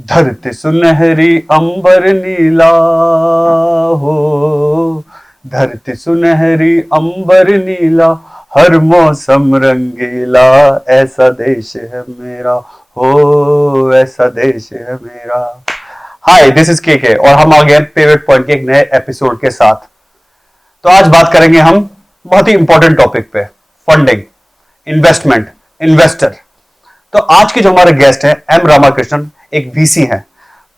धरती सुनहरी अंबर नीला हो, धरती सुनहरी अंबर नीला, हर मौसम रंगीला, ऐसा देश है मेरा, हो ऐसा देश है मेरा। हाय, दिस इज के और हम आ गए पिवट पॉइंट के एक नए एपिसोड के साथ। तो आज बात करेंगे हम बहुत ही इंपॉर्टेंट टॉपिक पे, फंडिंग, इन्वेस्टमेंट, इन्वेस्टर। तो आज के जो हमारे गेस्ट हैं एम रामाकृष्णन, एक वीसी हैं,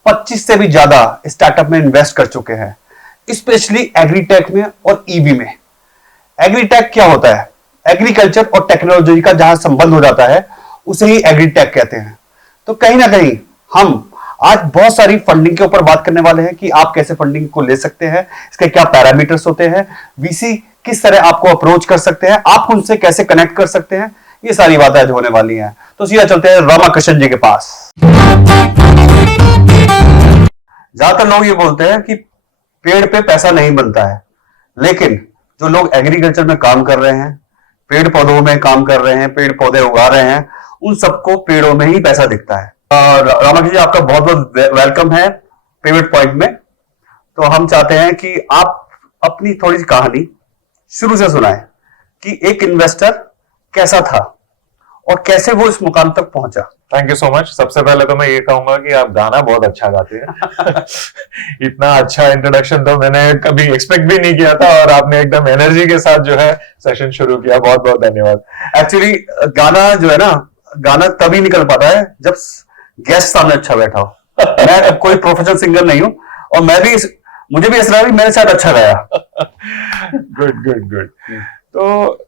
25 से भी ज्यादा स्टार्टअप में इन्वेस्ट कर चुके हैं, स्पेशली एग्रीटेक में और ईवी में। एग्रीटेक क्या होता है? एग्रीकल्चर और टेक्नोलॉजी का जहां संबंध हो जाता है उसे ही एग्रीटेक कहते हैं। तो कहीं ना कहीं हम आज बहुत सारी फंडिंग के ऊपर बात करने वाले हैं कि आप कैसे फंडिंग को ले सकते हैं, इसके क्या पैरामीटर्स होते हैं, वीसी किस तरह आपको अप्रोच कर सकते हैं, आप उनसे कैसे कनेक्ट कर सकते हैं, ये सारी बातें आज होने वाली हैं। तो सीधा चलते हैं रामाकृष्णन जी के पास। ज्यादातर लोग ये बोलते हैं कि पेड़ पे पैसा नहीं बनता है, लेकिन जो लोग एग्रीकल्चर में काम कर रहे हैं, पेड़ पौधों में काम कर रहे हैं, पेड़ पौधे उगा रहे हैं, उन सबको पेड़ों में ही पैसा दिखता है। रामाकृष्ण जी, आपका बहुत बहुत वेलकम है पिवट पॉइंट में। तो हम चाहते हैं कि आप अपनी थोड़ी सी कहानी शुरू से सुनाएं कि एक इन्वेस्टर कैसा था और कैसे वो इस मुकाम तक पहुंचा। Thank you so much. सबसे पहले तो मैं ये कहूंगा कि आप गाना बहुत अच्छा गाते हैं। इतना अच्छा इंट्रोडक्शन तो मैंने कभी एक्सपेक्ट भी नहीं किया था और आपने एकदम एनर्जी के साथ जो है सेशन शुरू किया, बहुत बहुत धन्यवाद। एक्चुअली गाना जो है ना, गाना तभी निकल पाता है जब गेस्ट सामने अच्छा बैठा हो। मैं कोई प्रोफेशनल सिंगर नहीं हूं और मुझे भी ऐसा लगा कि मेरे साथ अच्छा गाया। Good good good. तो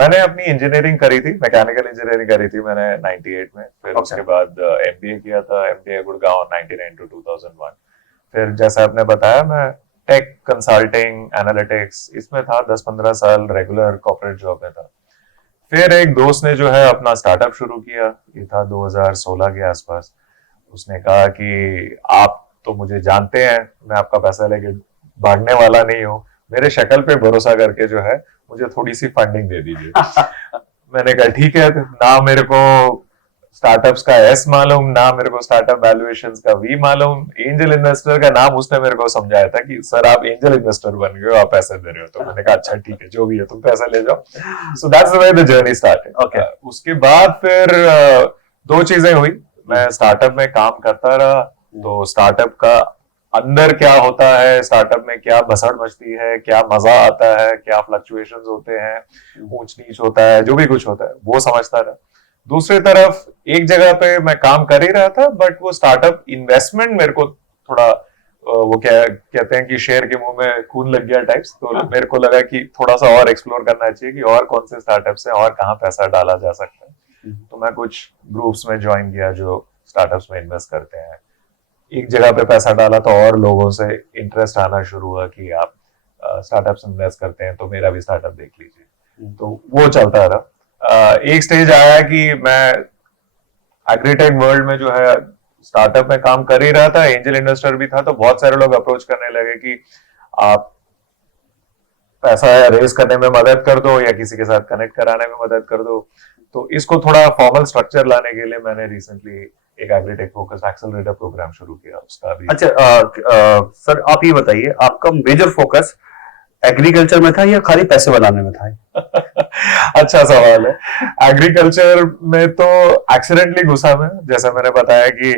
मैंने अपनी इंजीनियरिंग करी थी, मैकेनिकल इंजीनियरिंग करी थी मैंने 98 में। फिर उसके बाद एमबीए किया था, एमबीए गुड़गांव 99 to 2001। फिर जैसा आपने बताया, मैं टेक कंसल्टिंग एनालिटिक्स इसमें था, 10-15 साल रेगुलर कॉर्पोरेट जॉब में था। फिर एक दोस्त ने जो है अपना स्टार्टअप शुरू किया, ये था 2016 के आसपास। उसने कहा कि आप तो मुझे जानते हैं, मैं आपका पैसा लेके भागने वाला नहीं हूँ, मेरे शक्ल पे भरोसा करके जो है मुझे थोड़ी सी फंडिंग दे दीजिए। मैंने कहा ठीक है। ना मेरे को स्टार्टअप्स का एस मालूम, ना मेरे को स्टार्टअप वैल्यूएशंस का वी मालूम। एंजल इन्वेस्टर का नाम उसने मेरे को समझाया था कि सर आप एंजल इन्वेस्टर बन गए हो, आप पैसे दे रहे हो। तो मैंने कहा अच्छा ठीक है, जो भी है तुम पैसा ले जाओ। So that's the way the journey started. Okay, उसके बाद फिर दो चीजें हुई। मैं स्टार्टअप में काम करता रहा, तो स्टार्टअप का अंदर क्या होता है, स्टार्टअप में क्या भसड़ मचती है, क्या मजा आता है, क्या फ्लक्चुएशंस होते हैं, ऊंच नीच होता है, जो भी कुछ होता है वो समझता रहा। दूसरी तरफ एक जगह पे मैं काम कर ही रहा था, बट वो स्टार्टअप इन्वेस्टमेंट मेरे को थोड़ा वो क्या कहते हैं कि शेर के मुंह में खून लग गया टाइप्स। तो मेरे को लगा कि थोड़ा सा और एक्सप्लोर करना चाहिए कि और कौन से स्टार्टअप से और कहाँ पैसा डाला जा सकता है। तो मैं कुछ ग्रुप्स में ज्वाइन किया जो स्टार्टअप्स में इन्वेस्ट करते हैं। एक जगह पे पैसा डाला तो और लोगों से इंटरेस्ट आना शुरू हुआ कि आप स्टार्टअप्स इन्वेस्ट करते हैं तो मेरा भी स्टार्टअप देख लीजिए। तो वो चलता रहा। एक स्टेज आया कि मैं एग्रीटेक वर्ल्ड में जो है स्टार्टअप में काम कर ही रहा था, एंजल इन्वेस्टर भी था, तो बहुत सारे लोग अप्रोच करने लगे कि आप पैसा रेज करने में मदद कर दो या किसी के साथ कनेक्ट कराने में मदद कर दो। तो इसको थोड़ा फॉर्मल स्ट्रक्चर लाने के लिए मैंने रिसेंटली एक एग्रीटेक फोकस एक्सेलरेटर प्रोग्राम शुरू किया, उसका भी। अच्छा, सर आप ये बताइए, आपका मेजर फोकस एग्रीकल्चर में था या खाली पैसे बनाने में था? अच्छा सवाल है। एग्रीकल्चर में तो एक्सीडेंटली घुसा मैं, जैसा मैंने बताया कि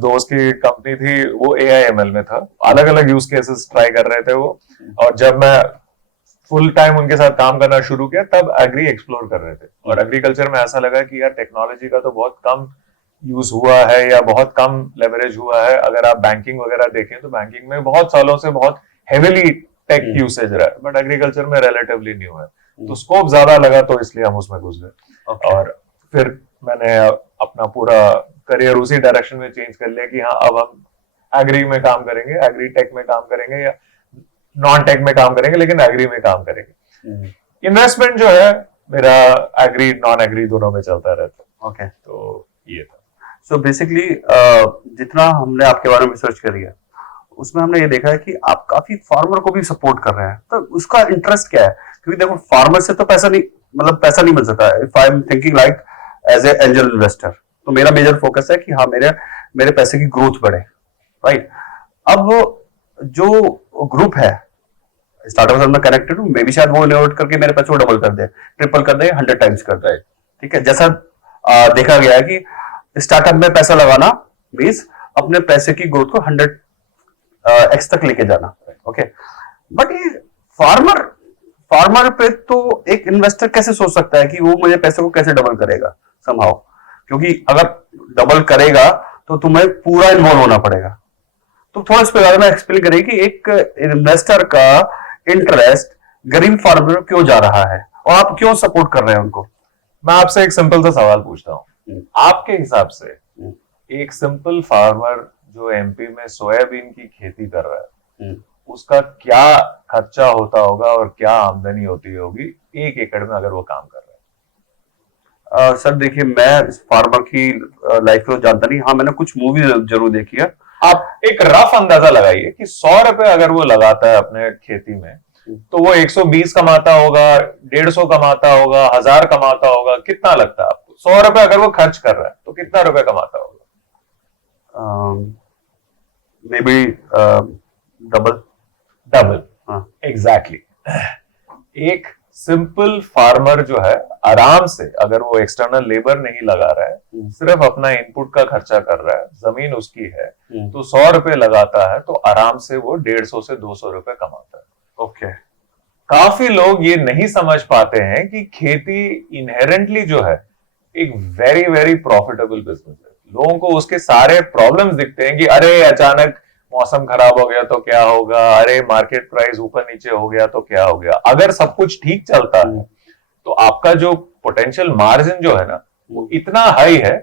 दोस्त की कंपनी थी, वो AIML में था, अलग अलग यूज केसेस ट्राई कर रहे थे वो। और जब मैं फुल टाइम उनके साथ काम करना शुरू किया तब एग्री एक्सप्लोर कर रहे थे। और एग्रीकल्चर में ऐसा लगा कि यार टेक्नोलॉजी का तो बहुत कम यूज हुआ है या बहुत कम लेवरेज हुआ है। अगर आप बैंकिंग वगैरह देखें तो बैंकिंग में बहुत सालों से बहुत हेविली टेक यूसेज रहा है, बट एग्रीकल्चर में रिलेटिवली न्यू है। तो स्कोप ज्यादा लगा, तो इसलिए हम उसमें घुस गए। और फिर मैंने अपना पूरा करियर उसी डायरेक्शन में चेंज कर लिया कि हाँ अब हम एग्री में काम करेंगे, एग्री टेक में काम करेंगे या नॉन टेक में काम करेंगे, लेकिन एग्री में काम करेंगे। इन्वेस्टमेंट जो है मेरा एग्री नॉन एग्री दोनों में चलता रहता है। ओके, तो ये था। सो बेसिकली जितना हमने आपके बारे में रिसर्च करी है उसमें हमने ये देखा है कि आप काफी फार्मर को भी सपोर्ट कर रहे हैं। तो उसका इंटरेस्ट क्या है? क्योंकि देखो, फार्मर से तो पैसा नहीं, मतलब पैसा नहीं मिल सकता। If I am thinking like as a angel investor, तो मेरा मेजर फोकस है कि हाँ मेरे मेरे पैसे की ग्रोथ बढ़े, राइट। अब जो ग्रुप है स्टार्टअप से मैं कनेक्टेड हूँ, मे भी शायद वो इन्वेस्ट करके मेरे पैसे को डबल कर दे, ट्रिपल कर दे, 100 टाइम्स कर दे, ठीक है। जैसा देखा गया है कि स्टार्टअप में पैसा लगाना मीन्स अपने पैसे की ग्रोथ को 100 एक्स तक लेके जाना, ओके। बट ये फार्मर फार्मर पे तो एक इन्वेस्टर कैसे सोच सकता है कि वो मुझे पैसे को कैसे डबल करेगा समहाउ, क्योंकि अगर डबल करेगा तो तुम्हें पूरा इन्वॉल्व होना पड़ेगा। तो थोड़ा इस पे बारे में एक्सप्लेन करें कि एक इन्वेस्टर का इंटरेस्ट गरीब फार्मर में क्यों जा रहा है और आप क्यों सपोर्ट कर रहे हैं उनको। मैं आपसे एक सिंपल सा सवाल पूछता हूँ, हम्म। आपके हिसाब से एक सिंपल फार्मर जो एमपी में सोयाबीन की खेती कर रहा है, उसका क्या खर्चा होता होगा और क्या आमदनी होती होगी 1 एकड़ में अगर वो काम कर रहा है? सर देखिए, मैं फार्मर की लाइफ को जानता नहीं, हाँ मैंने कुछ मूवी जरूर देखी है। आप एक रफ अंदाजा लगाइए कि 100 रुपए अगर वो लगाता है अपने खेती में, तो वो 120 कमाता होगा, 150 कमाता होगा, 1000 कमाता होगा, कितना लगता है आपको? 100 रुपए अगर वो खर्च कर रहा है तो कितना रुपए कमाता होगा? May be double. डबल, हाँ। एग्जैक्टली। एक सिंपल फार्मर जो है आराम से, अगर वो एक्सटर्नल लेबर नहीं लगा रहा है, सिर्फ अपना इनपुट का खर्चा कर रहा है, जमीन उसकी है, तो 100 रुपए लगाता है तो आराम से वो 150 से 200 रुपए कमाता है। ओके। काफी लोग ये नहीं समझ पाते हैं कि खेती इनहेरेंटली जो है एक वेरी वेरी प्रॉफिटेबल बिजनेस है। लोगों को उसके सारे प्रॉब्लम्स दिखते हैं कि अरे अचानक मौसम खराब हो गया तो क्या होगा, अरे मार्केट प्राइस ऊपर नीचे हो गया तो क्या हो गया। अगर सब कुछ ठीक चलता है तो आपका जो पोटेंशियल मार्जिन जो है ना, वो इतना हाई है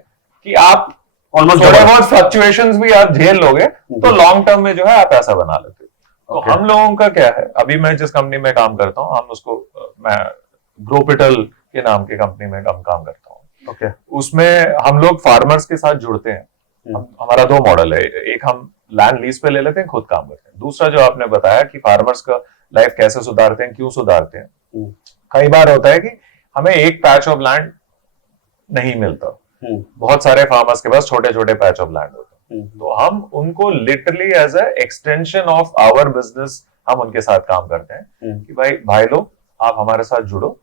कि आप ऑलमोस्ट थोड़े बहुत फ्लक्चुएशंस भी आप झेल लोगे तो लॉन्ग टर्म में जो है आप पैसा बना लेते हो। तो हम लोगों का क्या है, अभी मैं जिस कंपनी में काम करता हूँ, हम उसको मैं ग्रोपिटल के नाम की कंपनी में काम करता हूँ। ओके। उसमें हम लोग फार्मर्स के साथ जुड़ते हैं। हमारा 2 मॉडल है, एक हम लैंड लीज पे ले लेते हैं, खुद काम करते हैं। दूसरा जो आपने बताया कि फार्मर्स का लाइफ कैसे सुधारते हैं, क्यों सुधारते हैं। कई बार होता है कि हमें एक पैच ऑफ लैंड नहीं मिलता, बहुत सारे फार्मर्स के पास छोटे छोटे पैच ऑफ लैंड होते हैं, तो हम उनको literally as a extension of our business हम उनके साथ काम करते हैं कि भाई लोग आप हमारे साथ जुड़ो,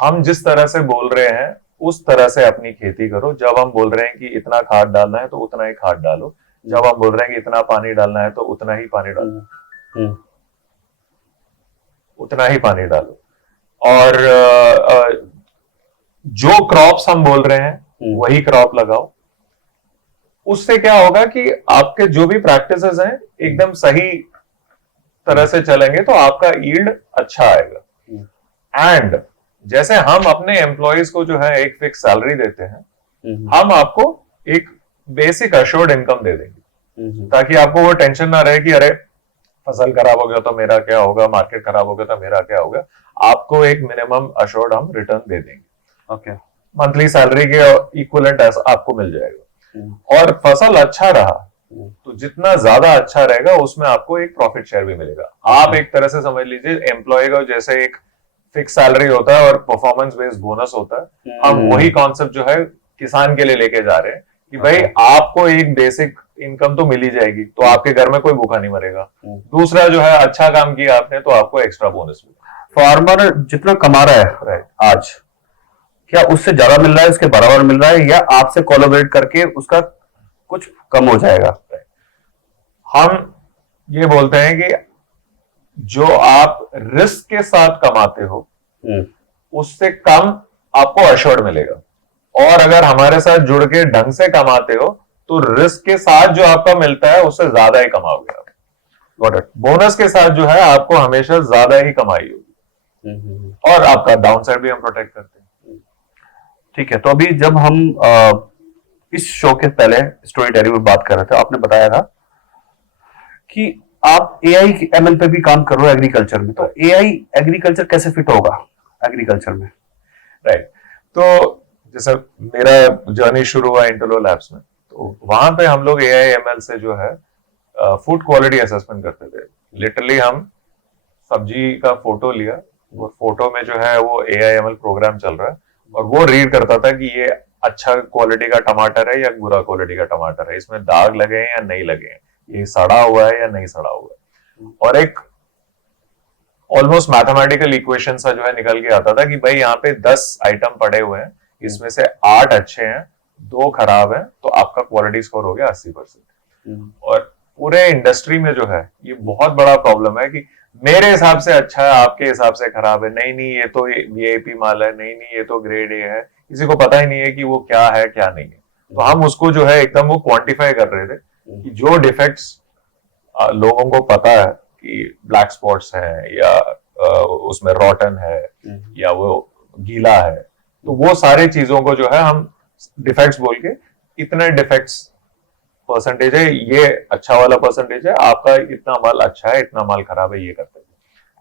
हम जिस तरह से बोल रहे हैं उस तरह से अपनी खेती करो। जब हम बोल रहे हैं कि इतना खाद डालना है तो उतना ही खाद डालो, जब हम बोल रहे हैं कि इतना पानी डालना है तो उतना ही पानी डालो, उतना ही पानी डालो। और जो क्रॉप्स हम बोल रहे हैं वही क्रॉप लगाओ। उससे क्या होगा कि आपके जो भी प्रैक्टिसेस हैं एकदम सही तरह से चलेंगे तो आपका यील्ड अच्छा आएगा। एंड जैसे हम अपने एम्प्लॉयज को जो है एक फिक्स सैलरी देते हैं, हम आपको एक बेसिक अश्योर्ड इनकम दे देंगे, ताकि आपको वो टेंशन ना रहे कि अरे फसल खराब हो गया तो मेरा क्या होगा, मार्केट खराब हो गया तो मेरा क्या होगा। आपको एक मिनिमम अश्योर्ड हम रिटर्न दे देंगे। ओके। मंथली सैलरी के इक्विवेलेंट आपको मिल जाएगा। और फसल अच्छा रहा तो जितना ज्यादा अच्छा रहेगा उसमें आपको एक प्रॉफिट शेयर भी मिलेगा। आप एक तरह से समझ लीजिए एम्प्लॉय का जैसे एक फिक्स सैलरी होता है और परफॉर्मेंस बेस्ड बोनस होता है, हम वही कॉन्सेप्ट जो है किसान के लिए लेके जा रहे हैं कि भाई आपको एक बेसिक इनकम तो मिल ही जाएगी, तो आपके घर में कोई भूखा नहीं मरेगा। दूसरा जो है अच्छा काम किया आपने तो आपको एक्स्ट्रा बोनस मिलेगा। फार्मर जितना कमा रहा है आज, क्या उससे ज्यादा मिल रहा है, उसके बराबर मिल रहा है, या आपसे कोलैबोरेट करके उसका कुछ कम हो जाएगा? हम ये बोलते हैं कि जो आप रिस्क के साथ कमाते हो उससे कम आपको अश्योर्ड मिलेगा, और अगर हमारे साथ जुड़ के ढंग से कमाते हो तो रिस्क के साथ जो आपका मिलता है उससे ज्यादा ही कमाओगे आप। बोनस के साथ जो है आपको हमेशा ज्यादा ही कमाई होगी, और आपका डाउन साइड भी हम प्रोटेक्ट करते हैं। ठीक है। तो अभी जब हम इस शो के पहले स्टोरी डायरी में बात कर रहे थे, आपने बताया था कि आप एआई एमएल पे भी काम कर रहे हो एग्रीकल्चर में, तो एआई एग्रीकल्चर कैसे फिट होगा एग्रीकल्चर में? राइट। तो जैसे मेरा जर्नी शुरू हुआ इंटेलो लैब्स में, तो वहां पे हम लोग एआई एमएल से जो है फूड क्वालिटी असेसमेंट करते थे। लिटरली हम सब्जी का फोटो लिया और फोटो में जो है वो एआई एमएल प्रोग्राम चल रहा है और वो रीड करता था कि ये अच्छा क्वालिटी का टमाटर है या बुरा क्वालिटी का टमाटर है, इसमें दाग लगे हैं या नहीं लगे हैं, ये सड़ा हुआ है या नहीं सड़ा हुआ है। और एक ऑलमोस्ट मैथमेटिकल इक्वेशन सा जो है निकल के आता था कि भाई यहाँ पे 10 आइटम पड़े हुए हैं, इसमें से 8 अच्छे हैं, 2 खराब हैं, तो आपका क्वालिटी स्कोर हो गया 80%। और पूरे इंडस्ट्री में जो है ये बहुत बड़ा प्रॉब्लम है कि मेरे हिसाब से अच्छा है, आपके हिसाब से खराब है, नहीं नहीं ये तो वीआईपी माल है, नहीं नहीं ये तो ग्रेड ए है, किसी को पता ही नहीं है कि वो क्या है क्या नहीं है। तो हम उसको जो है एकदम वो क्वांटिफाई कर रहे थे कि जो डिफेक्ट्स लोगों को पता है कि ब्लैक स्पॉट्स है या उसमें रॉटन है या वो गीला है, तो वो सारी चीजों को जो है हम डिफेक्ट्स बोल के इतने डिफेक्ट्स परसेंटेज है, ये अच्छा वाला परसेंटेज है, आपका इतना माल अच्छा है, इतना माल खराब है, ये करते हैं।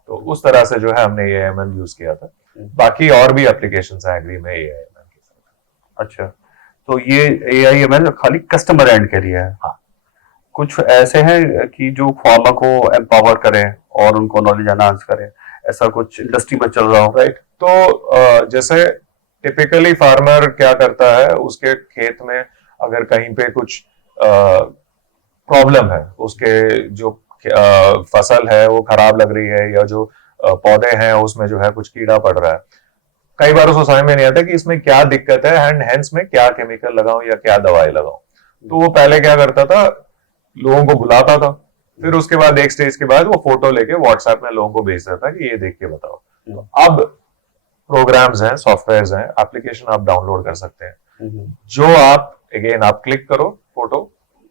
तो उस तरह से जो है हमने AIML यूज किया था। बाकी और भी एप्लीकेशंस हैं एग्री में AIML के साथ। अच्छा, तो ये AIML खाली कस्टमर एंड के लिए है। हाँ, कुछ ऐसे हैं कि जो फार्मर को एम्पावर करें और उनको नॉलेज एनहांस करें, ऐसा कुछ इंडस्ट्री में चल रहा हो? राइट। तो जैसे टिपिकली फार्मर क्या करता है, उसके खेत में अगर कहीं पे कुछ प्रॉब्लम है, उसके जो फसल है वो खराब लग रही है या जो पौधे हैं उसमें जो है कुछ कीड़ा पड़ रहा है, कई बार उसको समझ में नहीं आता कि इसमें क्या दिक्कत है एंड हेंस में क्या केमिकल लगाऊं या क्या दवाई लगाऊं। तो वो पहले क्या करता था, लोगों को बुलाता था, फिर उसके बाद एक स्टेज के बाद वो फोटो लेके व्हाट्सएप में लोगों को भेजता था कि ये देख के बताओ। तो अब प्रोग्राम्स हैं, सॉफ्टवेयर हैं, एप्लीकेशन आप डाउनलोड कर सकते हैं, जो आप अगेन आप क्लिक करो फोटो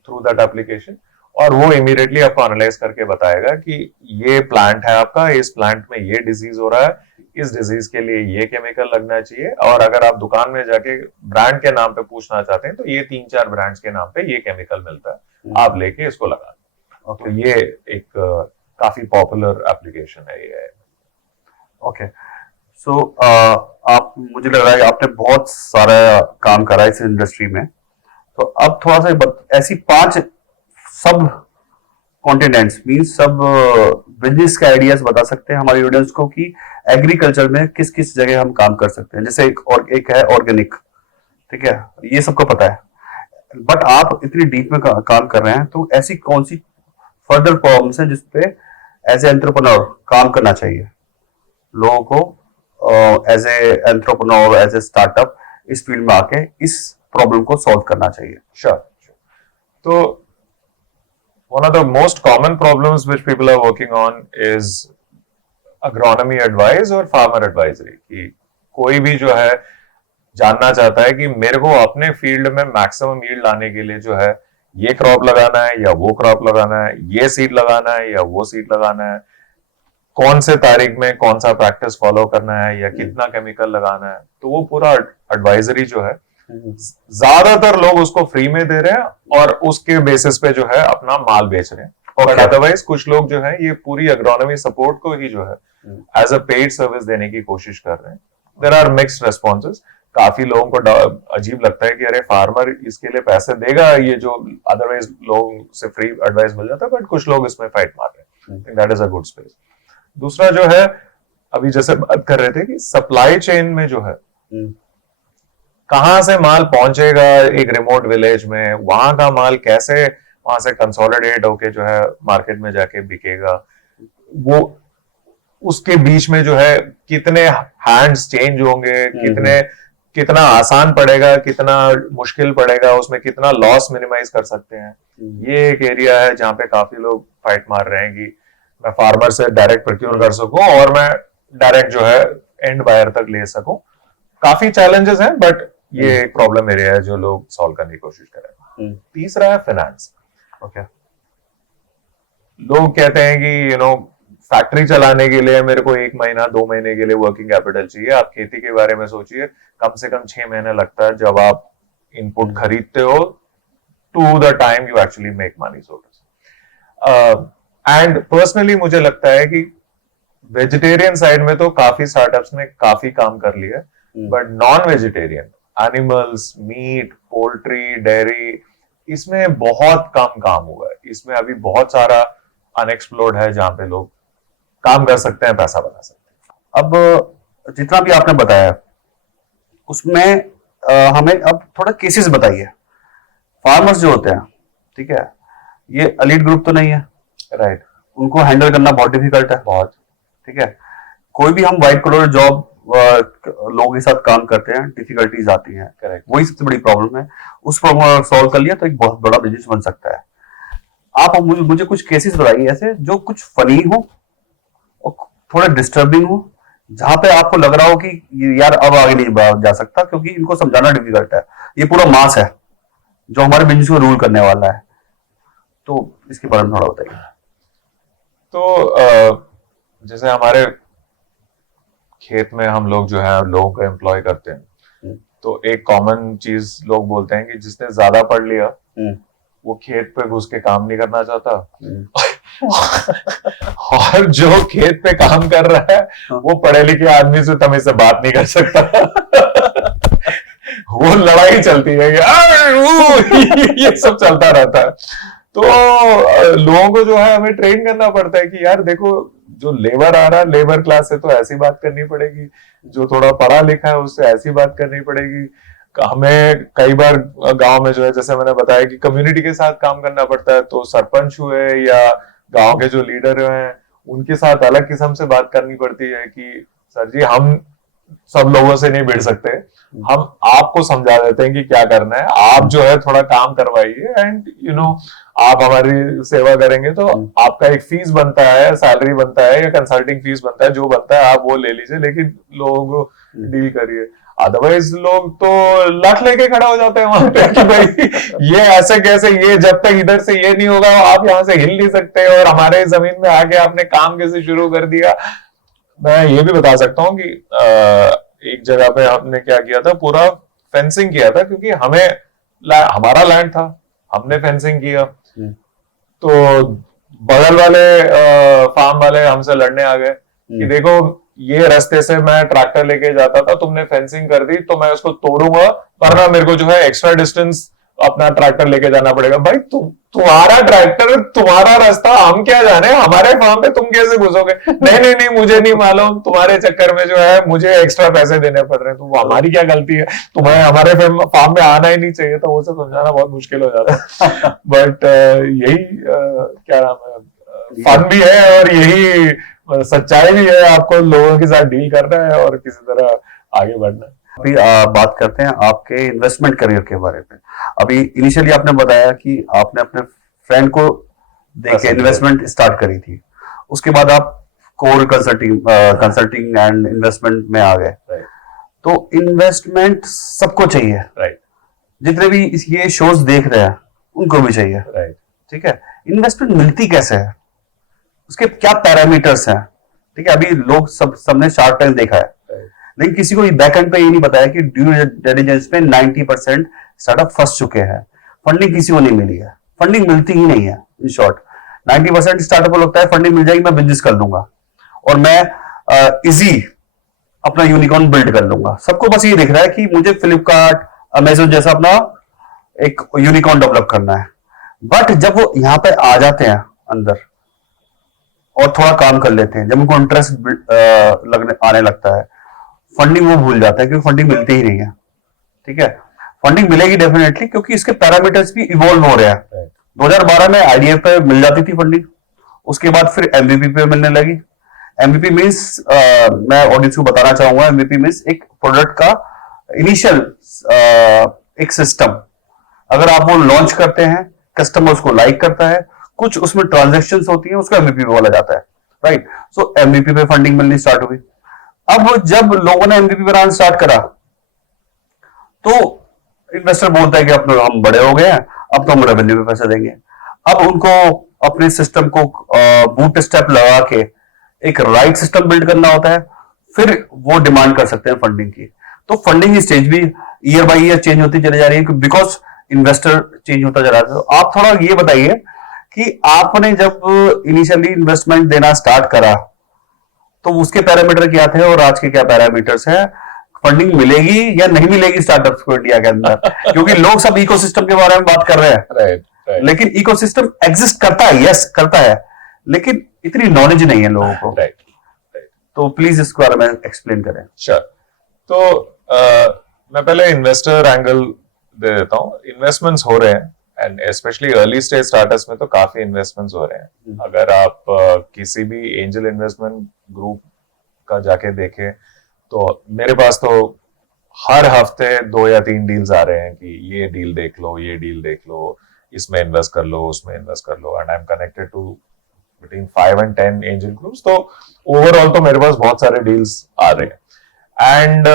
थ्रू दैट एप्लीकेशन और वो इमीडिएटली आपको एनालाइज करके बताएगा कि ये प्लांट है आपका, इस प्लांट में ये डिजीज हो रहा है, इस डिजीज के लिए ये केमिकल लगना चाहिए, और अगर आप दुकान में जाके ब्रांड के नाम पे पूछना चाहते हैं तो ये 3-4 ब्रांड्स के नाम पे ये केमिकल मिलता है, आप लेके इसको लगा। तो ये एक काफी पॉपुलर एप्लीकेशन है ये। ओके, सो आप, मुझे लग रहा है आपने बहुत सारा काम करा इस इंडस्ट्री में, तो अब थोड़ा सा ऐसी 5 सब कॉन्टिनेंट्स मीन सब बिजनेस के आइडियाज बता सकते हैं हमारी ऑडियंस को कि एग्रीकल्चर में किस किस जगह हम काम कर सकते हैं? जैसे एक है ऑर्गेनिक, ठीक है, ये सबको पता है, बट आप इतनी डीप में काम कर रहे हैं, तो ऐसी कौन सी फर्दर प्रॉब्लम्स हैं जिसपे एज ए एंटरप्रेन्योर काम करना चाहिए लोगों को, as a entrepreneur, as a startup इस फील्ड में आके इस प्रॉब्लम को सॉल्व करना चाहिए? Sure. तो one of the most common problems which people are working on is agronomy advice और farmer advisory, कि कोई भी जो है जानना चाहता है कि मेरे को अपने फील्ड में मैक्सिमम यील्ड लाने के लिए जो है ये क्रॉप लगाना है या वो क्रॉप लगाना है, ये सीड लगाना है या वो सीड लगाना है, कौन से तारीख में कौन सा प्रैक्टिस फॉलो करना है या कितना केमिकल लगाना है, तो वो पूरा एडवाइजरी जो है ज्यादातर लोग उसको फ्री में दे रहे हैं और उसके बेसिस पे जो है अपना माल बेच रहे हैं। और अदरवाइज कुछ लोग जो है ये पूरी एग्रोनॉमी सपोर्ट को ही जो है एज अ पेड सर्विस देने की कोशिश कर रहे हैं। There are mixed responses. काफी लोगों को अजीब लगता है कि अरे फार्मर इसके लिए पैसे देगा, ये जो अदरवाइज लोगों से फ्री एडवाइस मिल जाता है, बट कुछ लोग इसमें फाइट मार रहे हैं। That is a good space. दूसरा जो है, अभी जैसे बात कर रहे थे कि सप्लाई चेन में जो है कहां से माल पहुंचेगा एक रिमोट विलेज में, वहां का माल कैसे वहां से कंसोलिडेट होके जो है मार्केट में जाके बिकेगा, वो उसके बीच में जो है कितने हैंड्स चेंज होंगे, कितना आसान पड़ेगा, कितना मुश्किल पड़ेगा, उसमें कितना लॉस मिनिमाइज कर सकते हैं, ये एक एरिया है जहां पे काफी लोग फाइट मार रहे हैं कि मैं फार्मर से डायरेक्ट प्रोक्योर कर सकूं और मैं डायरेक्ट जो है एंड बायर तक ले सकूं। काफी चैलेंजेस हैं, बट ये एक प्रॉब्लम एरिया है जो लोग सॉल्व करने की कोशिश करें। तीसरा है फाइनेंस। ओके, लोग कहते हैं कि फैक्ट्री चलाने के लिए मेरे को 1 महीना 2 महीने के लिए वर्किंग कैपिटल चाहिए। आप खेती के बारे में सोचिए, कम से कम 6 महीने लगता है जब आप इनपुट खरीदते हो to the time you actually make money. And personally मुझे लगता है कि वेजिटेरियन साइड में तो काफी स्टार्टअप्स ने काफी काम कर लिया, but non vegetarian animals, meat, poultry, dairy, इसमें बहुत कम काम हुआ है। इसमें अभी बहुत सारा अनएक्सप्लोर्ड है जहां पे लोग काम कर सकते हैं, पैसा बना सकते हैं। अब जितना भी आपने बताया उसमें हमें अब थोड़ा केसेस बताइए। फार्मर्स जो होते हैं, ठीक है, ये एलीट ग्रुप तो नहीं है, राइट, उनको हैंडल करना बहुत डिफिकल्ट है, बहुत, ठीक है। कोई भी हम व्हाइट कॉलर जॉब लोगों के साथ काम करते हैं, डिफिकल्टीज आती हैं, करेक्ट, वही सबसे बड़ी प्रॉब्लम है। उस प्रॉब्लम को सॉल्व कर लिया तो एक बहुत बड़ा बिजनेस बन सकता है। आप मुझे कुछ केसेस बताइए ऐसे जो कुछ फनी हो और थोड़ा डिस्टर्बिंग हो, जहां पे आपको लग रहा हो कि यार अब आगे नहीं जा सकता, क्योंकि इनको समझाना डिफिकल्ट है। ये पूरा मास है जो हमारे बिजनेस को रूल करने वाला है, तो इसके बारे में थोड़ा बताइए। तो जैसे हमारे खेत में हम लोग जो है लोगों को एम्प्लॉय करते हैं, तो एक कॉमन चीज लोग बोलते हैं कि जिसने ज्यादा पढ़ लिया वो खेत पे घुस के काम नहीं करना चाहता, और जो खेत पे काम कर रहा है वो पढ़े लिखे आदमी से तमीज से बात नहीं कर सकता। वो लड़ाई चलती है ये सब चलता रहता है। तो लोगों को जो है हमें ट्रेन करना पड़ता है कि यार देखो, जो लेबर आ रहा है लेबर क्लास से तो ऐसी बात करनी पड़ेगी, जो थोड़ा पढ़ा लिखा है उससे ऐसी बात करनी पड़ेगी। हमें कई बार गांव में जो है, जैसे मैंने बताया कि कम्युनिटी के साथ काम करना पड़ता है, तो सरपंच हुए या गांव के जो लीडर हैं उनके साथ अलग किस्म से बात करनी पड़ती है कि सर जी हम सब लोगों से नहीं भिड़ सकते, हम आपको समझा देते हैं कि क्या करना है, आप जो है थोड़ा काम करवाइए, एंड यू नो आप हमारी सेवा करेंगे तो आपका एक फीस बनता है, सैलरी बनता है या कंसल्टिंग फीस बनता है, जो बनता है आप वो ले लीजिए, लेकिन लोगों को डील करिए। अदरवाइज लोग तो लठ लेके खड़ा हो जाते हैं वहां पे कि भाई ये ऐसे कैसे, ये जब तक इधर से ये नहीं होगा आप यहाँ से हिल नहीं सकते, और हमारे जमीन में आके आपने काम कैसे शुरू कर दिया। मैं ये भी बता सकता हूँ कि एक जगह पे हमने क्या किया था, पूरा फेंसिंग किया था, क्योंकि हमारा लैंड था, हमने फेंसिंग किया, तो बगल वाले फार्म वाले हमसे लड़ने आ गए कि देखो ये रास्ते से मैं ट्रैक्टर लेके जाता था, तुमने फेंसिंग कर दी तो मैं उसको तोड़ूंगा, वरना मेरे को जो है एक्स्ट्रा डिस्टेंस अपना ट्रैक्टर लेके जाना पड़ेगा। भाई तुम्हारा ट्रैक्टर तुम्हारा रास्ता, हम क्या जाने, हमारे फार्म पे तुम कैसे घुसोगे? नहीं नहीं नहीं मुझे नहीं मालूम, तुम्हारे चक्कर में जो है मुझे एक्स्ट्रा पैसे देने पड़ रहे हैं, तो वो हमारी क्या गलती है, तुम्हें हमारे फार्म में आना ही नहीं चाहिए था। वो सब समझाना बहुत मुश्किल हो जाता है। बट यही क्या नाम है, फन भी है और यही सच्चाई भी है, आपको लोगों के साथ डील करना है और किसी तरह आगे बढ़ना है। अभी बात करते हैं आपके इन्वेस्टमेंट करियर के बारे में। अभी इनिशियली आपने बताया कि आपने अपने फ्रेंड को देख के इन्वेस्टमेंट स्टार्ट करी थी, उसके बाद आप कोर कंसल्टिंग एंड इन्वेस्टमेंट में आ गए। तो इन्वेस्टमेंट सबको चाहिए, राइट, जितने भी ये शोज देख रहे हैं उनको भी चाहिए, राइट, ठीक है। इन्वेस्टमेंट मिलती कैसे है, उसके क्या पैरामीटर्स हैं, ठीक है। अभी लोग सबने शार्क टैंक देखा है, लेकिन किसी को बैकएंड पे ये नहीं बताया कि ड्यू डिलिजेंस में 90% स्टार्टअप फंस चुके हैं, फंडिंग किसी को नहीं मिली है, फंडिंग मिलती ही नहीं है। इन शॉर्ट 90% स्टार्टअप को लगता है फंडिंग मिल जाएगी, मैं बिजनेस कर लूंगा और मैं इजी अपना यूनिकॉर्न बिल्ड कर लूंगा। सबको बस ये दिख रहा है कि मुझे फ्लिपकार्ट अमेजोन जैसा अपना एक यूनिकॉर्न डेवलप करना है। बट जब वो यहाँ पे आ जाते हैं अंदर और थोड़ा काम कर लेते हैं, जब उनको इंटरेस्ट आने लगता है, फंडिंग वो भूल जाता है, क्योंकि फंडिंग मिलती ही नहीं है, ठीक है। फंडिंग मिलेगी डेफिनेटली, क्योंकि इसके पैरामीटर्स भी इवॉल्व हो रहे हैं। 2012 में आईडीएफ पे मिल जाती थी फंडिंग, उसके बाद फिर एमवीपी पे मिलने लगी। एमवीपी मींस मैं ऑडियंस को बताना चाहूंगा, एमवीपी मींस एक प्रोडक्ट का इनिशियल एक सिस्टम। अगर आप वो लॉन्च करते हैं, कस्टमर उसको लाइक करता है, कुछ उसमें ट्रांजेक्शन होती है, उसको एमवीपी पे बोला जाता है, राइट। सो एमवीपी पे फंडिंग मिलनी स्टार्ट हुई। अब जब लोगों ने एमवीपी बनाना स्टार्ट करा तो इन्वेस्टर बोलता है कि अब हम बड़े हो गए हैं, अब तो हम रेवेन्यू पे पैसे देंगे। अब उनको अपने सिस्टम को बूट स्टेप लगा के एक राइट सिस्टम बिल्ड करना होता है, फिर वो डिमांड कर सकते हैं फंडिंग की। तो फंडिंग की स्टेज भी ईयर बाय ईयर चेंज होती चली जा रही है, बिकॉज इन्वेस्टर चेंज होता जा रहा है। तो आप थोड़ा ये बताइए कि आपने जब इनिशियली इन्वेस्टमेंट देना स्टार्ट करा तो उसके पैरामीटर क्या थे और आज के क्या पैरामीटर्स हैं, फंडिंग मिलेगी या नहीं मिलेगी स्टार्टअप्स को इंडिया के अंदर? क्योंकि लोग सब इकोसिस्टम के बारे में बात कर रहे हैं, राइट, लेकिन इकोसिस्टम एग्जिस्ट करता है, यस करता है, लेकिन इतनी नॉलेज नहीं है लोगों को, राइट। तो प्लीज इसके बारे में एक्सप्लेन करें। श्योर। तो मैं पहले इन्वेस्टर एंगल दे देता हूँ। इन्वेस्टमेंट्स हो रहे हैं and specially early stage startups में तो काफी इन्वेस्टमेंट्स हो रहे हैं। अगर आप किसी भी एंजल इन्वेस्टमेंट ग्रुप का जाके देखें तो मेरे पास तो हर हफ्ते 2 या 3 डील्स आ रहे हैं कि ये डील देख लो, ये डील देख लो, इसमें इन्वेस्ट कर लो, उसमें इन्वेस्ट कर लो, and I am connected to between 5 and 10 angel groups. तो ओवरऑल तो मेरे पास बहुत सारे डील्स आ रहे हैं एंड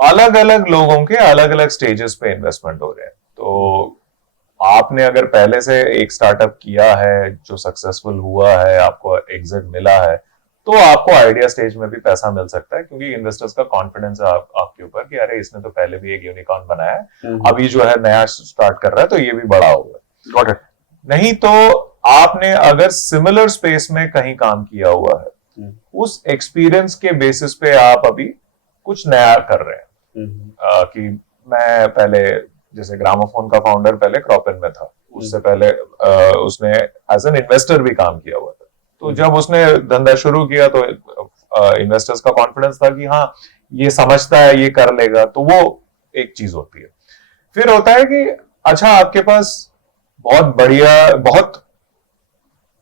अलग अलग लोगों के अलग अलग स्टेजेस पे इन्वेस्टमेंट हो रहे हैं। तो आपने अगर पहले से एक स्टार्टअप किया है जो सक्सेसफुल हुआ है, आपको एग्जिट मिला है, तो आपको आइडिया स्टेज में भी पैसा मिल सकता है, क्योंकि इन्वेस्टर्स का कॉन्फिडेंस है आपके ऊपर कि अरे इसने तो पहले भी एक यूनिकॉर्न बनाया है, अभी जो है नया स्टार्ट कर रहा है तो ये भी बड़ा होगा। Got it. नहीं तो आपने अगर सिमिलर स्पेस में कहीं काम किया हुआ है, उस एक्सपीरियंस के बेसिस पे आप अभी कुछ नया कर रहे हैं। कि मैं पहले जैसे ग्रामोफोन का फाउंडर पहले क्रॉपन में था, उससे पहले उसने एज एन इन्वेस्टर भी काम किया हुआ था। तो जब उसने धंधा शुरू किया तो इन्वेस्टर्स का कॉन्फिडेंस था कि हाँ ये समझता है, ये कर लेगा, तो वो एक चीज होती है। फिर होता है कि अच्छा आपके पास बहुत बढ़िया, बहुत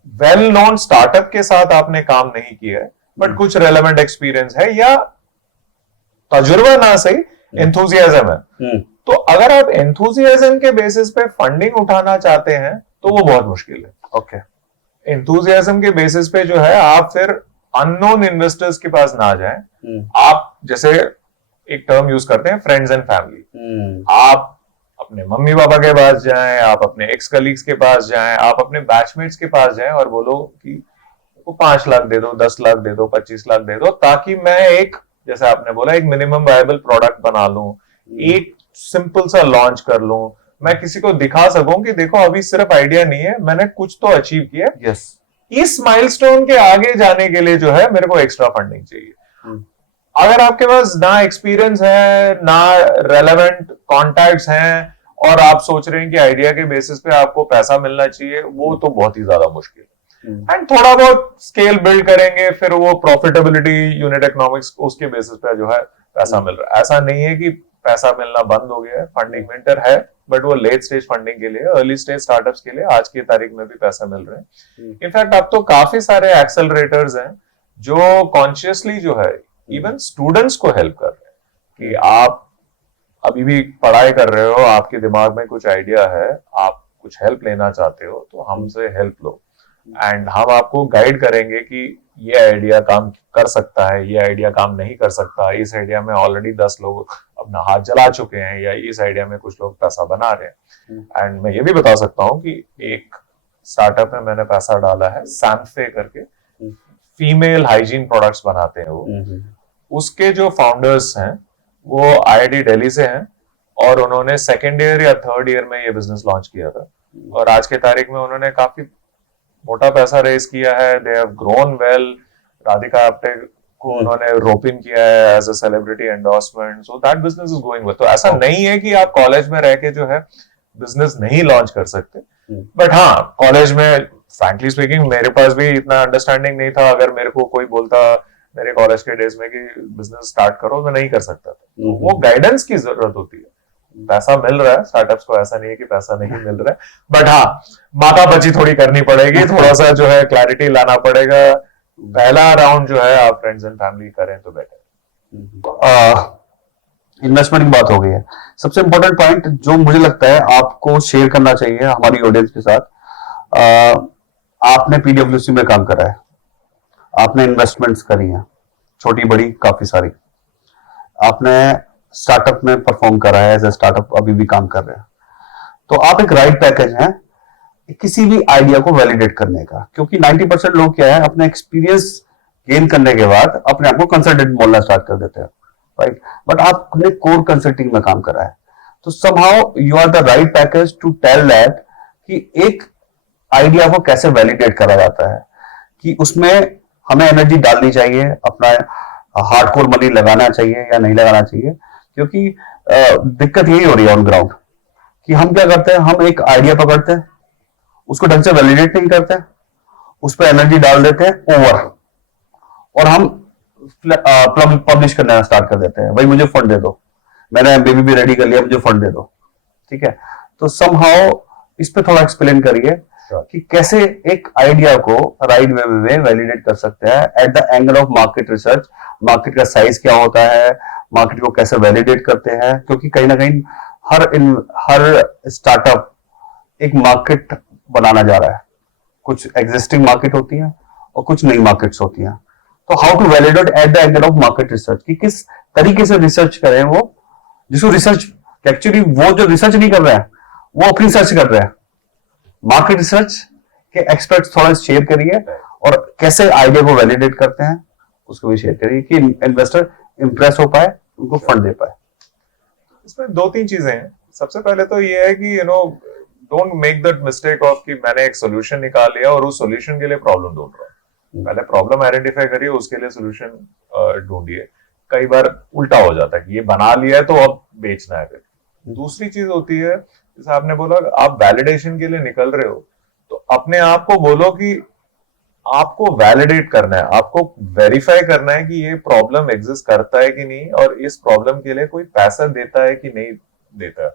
वेल नोन स्टार्टअप के साथ आपने काम नहीं किया है, बट कुछ रेलेवेंट एक्सपीरियंस है या तजुर्बा ना सही, एंथुजियाज्म है। तो अगर आप एंथुजियाज्म के बेसिस पे फंडिंग उठाना चाहते हैं तो वो बहुत मुश्किल है। ओके। एंथुजियाज्म के बेसिस पे जो है आप फिर अननोन इन्वेस्टर्स के पास ना जाएं। आप जैसे एक टर्म यूज करते हैं फ्रेंड्स एंड फैमिली, आप अपने मम्मी पापा के पास जाएं, आप अपने एक्स कलीग्स के पास जाएं, आप अपने बैचमेट्स के पास जाएं और बोलो कि वो 5 लाख दे दो, 10 लाख दे दो, 25 लाख दे दो, ताकि मैं एक, जैसे आपने बोला, एक मिनिमम वायबल प्रोडक्ट बना लूं, एक सिंपल सा लॉन्च कर लूं, मैं किसी को दिखा सकूं कि देखो अभी सिर्फ आइडिया नहीं है, मैंने कुछ तो अचीव किया। यस। इस माइलस्टोन के आगे जाने के लिए जो है मेरे को एक्स्ट्रा फंडिंग चाहिए। अगर आपके पास ना एक्सपीरियंस है, ना रेलेवेंट कॉन्टैक्ट्स हैं, और आप सोच रहे हैं कि आइडिया के बेसिस पे आपको पैसा मिलना चाहिए, वो तो बहुत ही ज्यादा मुश्किल है। एंड थोड़ा बहुत स्केल बिल्ड करेंगे, फिर वो प्रॉफिटेबिलिटी, यूनिट इकोनॉमिक्स, उसके बेसिस पे जो है पैसा मिल रहा है। ऐसा नहीं है कि पैसा मिलना बंद हो गया है, फंडिंग विंटर है, बट वो लेट स्टेज फंडिंग के लिए, अर्ली स्टेज स्टार्टअप्स के लिए आज की तारीख में भी पैसा मिल रहे हैं। इनफैक्ट अब तो काफी सारे एक्सेलरेटर्स हैं जो कॉन्शियसली जो है इवन स्टूडेंट्स को हेल्प कर रहे हैं कि आप अभी भी पढ़ाई कर रहे हो, आपके दिमाग में कुछ आइडिया है, आप कुछ हेल्प लेना चाहते हो, तो हमसे हेल्प लो एंड हम आपको गाइड करेंगे कि ये आइडिया काम कर सकता है, ये आइडिया काम नहीं कर सकता, इस आइडिया में ऑलरेडी 10 लोग अपना हाथ जला चुके हैं, या इस आइडिया में कुछ लोग पैसा बना रहे हैं। एंड मैं ये भी बता सकता हूँ कि एक स्टार्टअप में मैंने पैसा डाला है, सैम्फे करके, फीमेल हाइजीन प्रोडक्ट्स बनाते हैं वो। उसके जो फाउंडर्स हैं वो IIT दिल्ली से हैं और उन्होंने 2nd ईयर या 3rd ईयर में ये बिजनेस लॉन्च किया था, और आज के तारीख में उन्होंने काफी मोटा पैसा रेज किया है। They have grown well. Radhika Apte को उन्होंने रोप इन किया है as a celebrity endorsement, so that business is going well. तो ऐसा नहीं है कि आप कॉलेज में रह के जो है बिजनेस नहीं लॉन्च कर सकते, बट हाँ कॉलेज में फ्रैंकली स्पीकिंग मेरे पास भी इतना अंडरस्टैंडिंग नहीं था। अगर मेरे को कोई बोलता मेरे कॉलेज के डेज में कि बिजनेस स्टार्ट करो, मैं नहीं कर सकता था। तो वो गाइडेंस की जरूरत होती है। पैसा मिल रहा है स्टार्टअप्स को, ऐसा नहीं है कि पैसा नहीं मिल रहा है, बट हाँ माता बची थोड़ी करनी पड़ेगी, थोड़ा सा जो है क्लैरिटी लाना पड़ेगा। पहला राउंड जो है आप फ्रेंड्स एंड फैमिली करें तो बेटर। इन्वेस्टमेंट की बात हो गई है। सबसे इंपॉर्टेंट पॉइंट जो मुझे लगता है आपको शेयर करना चाहिए हमारी ऑडियंस के साथ, आपने PwC में काम करा है, आपने इन्वेस्टमेंट्स करी हैं, छोटी बड़ी काफी सारी, आपने स्टार्टअप में परफॉर्म करा है, एज ए स्टार्टअप अभी भी काम कर रहे हैं, तो आप एक राइट पैकेज हैं किसी भी आइडिया को वैलिडेट करने का। क्योंकि 90% लोग क्या है, अपने एक्सपीरियंस गेन करने के बाद अपने आप को कंसल्टेंट बोलना स्टार्ट कर देते हैं, राइट। बट आपने कोर कंसल्टिंग में काम करा है, तो somehow you are the right package to tell that कि एक आइडिया को कैसे वैलिडेट करा जाता है, कि उसमें हमें एनर्जी डालनी चाहिए, अपना हार्डकोर मनी लगाना चाहिए या नहीं लगाना चाहिए। क्योंकि दिक्कत यही हो रही है ऑन ग्राउंड कि हम क्या करते हैं, हम एक आइडिया पकड़ते हैं, उसको ढंग से वैलिडेट नहीं करते, उस पर एनर्जी डाल देते हैं ओवर, और हम पब्लिश करना स्टार्ट कर देते हैं, भाई मुझे फंड दे दो। मैंने बेबी भी रेडी कर लिया, मुझे फंड दे दो, ठीक है। तो समहाउ इस पे थोड़ा एक्सप्लेन करिए कि कैसे एक आइडिया को राइट वे में वैलिडेट कर सकते हैं eight the angle of market research. Market का साइज क्या होता है, मार्केट को कैसे वैलिडेट करते हैं, क्योंकि कहीं ना कहीं हर स्टार्टअप एक मार्केट बनाना जा रहा है। कुछ एग्जिस्टिंग मार्केट होती है और कुछ नई मार्केट्स होती हैं। तो how to validate at the angle of market research, कि किस तरीके से रिसर्च करें वो, जिसको रिसर्च एक्चुअली वो जो रिसर्च नहीं कर रहे हैं वो अपनी सर्च कर रहे हैं। मार्केट रिसर्च के एक्सपर्ट्स थोड़ा शेयर करिए और कैसे आइडिया को वैलिडेट करते हैं उसको भी शेयर करिए कि इन्वेस्टर इंप्रेस हो पाए, उनको फंड दे पाए। इसमें 2-3 चीजें हैं। सबसे पहले तो ये है कि don't make that mistake of कि मैंने एक सोल्यूशन निकाल लिया और उस सोल्यूशन के लिए प्रॉब्लम ढूंढ रहा हूँ। पहले प्रॉब्लम आइडेंटिफाई करिए, उसके लिए सोल्यूशन ढूंढिए। कई बार उल्टा हो जाता है कि ये बना लिया है तो अब बेचना है। फिर दूसरी चीज होती है, जैसे आपने बोला आप वैलिडेशन के लिए निकल रहे हो, तो अपने आप को बोलो कि आपको वैलिडेट करना है, आपको वेरीफाई करना है कि ये प्रॉब्लम एग्जिस्ट करता है कि नहीं, और इस प्रॉब्लम के लिए कोई पैसा देता है कि नहीं देता।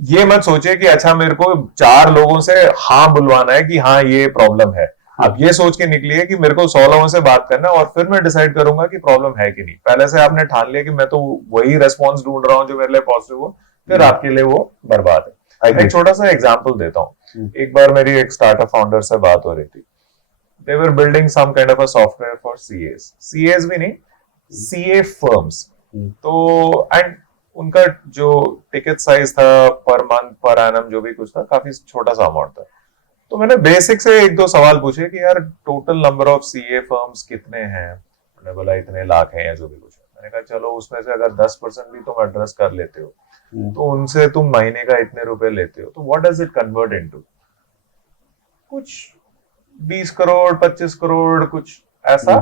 ये मत सोचिए कि अच्छा मेरे को 4 लोगों से हाँ बुलवाना है कि हाँ ये प्रॉब्लम है। अब ये सोच के निकलिए कि मेरे को 100 लोगों से बात करना है और फिर मैं डिसाइड करूंगा कि प्रॉब्लम है कि नहीं। पहले से आपने ठान लिया कि मैं तो वही रेस्पॉन्स ढूंढ रहा हूं जो मेरे लिए पॉजिटिव हो, फिर आपके लिए वो बर्बाद है। एक छोटा सा एग्जाम्पल देता हूँ। एक बार मेरी एक स्टार्टअप फाउंडर से बात हो रही थी। They were building some kind of a software for CAs. CAs भी नहीं, CA firms. तो एंड उनका जो टिकट साइज था पर मंथ पर एनम जो भी कुछ था, काफी छोटा सा अमाउंट था। तो मैंने बेसिक से 1-2 सवाल पूछे कि यार total number of CA firms कितने हैं। मैंने बोला इतने लाख हैं या जो भी कुछ है। मैंने कहा चलो उसमें से अगर 10% भी तुम एड्रेस कर लेते हो तो उनसे तुम महीने का इतने रुपए लेते हो, तो what does it convert into? कुछ 20 करोड़ 25 करोड़ कुछ ऐसा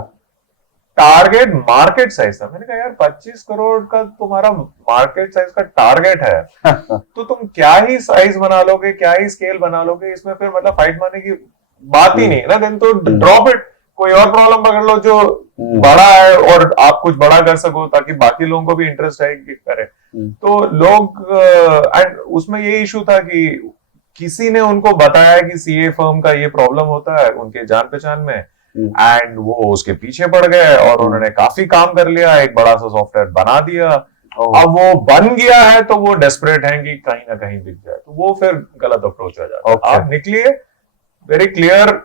टारगेट मार्केट साइज था। मैंने कहा यार 25 करोड़ का तुम्हारा मार्केट साइज का टारगेट है तो तुम क्या ही साइज बना लोगे, क्या ही स्केल बना लोगे, इसमें फिर मतलब फाइट मारने की बात ही नहीं ना। देन तो ड्रॉप इट, कोई और प्रॉब्लम पकड़ लो जो बड़ा है और आप कुछ बड़ा कर सको ताकि बाकी लोगों को भी इंटरेस्ट आए कि करें। तो लोग एंड उसमें ये इशू था कि किसी ने उनको बताया कि सीए फर्म का ये प्रॉब्लम होता है उनके जान पहचान में, एंड वो उसके पीछे पड़ गए और उन्होंने काफी काम कर लिया, एक बड़ा सा सॉफ्टवेयर बना दिया। अब वो बन गया है तो वो डेस्परेट हैं कि कहीं ना कहीं बिक जाए, तो वो फिर गलत अप्रोच आ जाता है। आप निकलिए वेरी क्लियर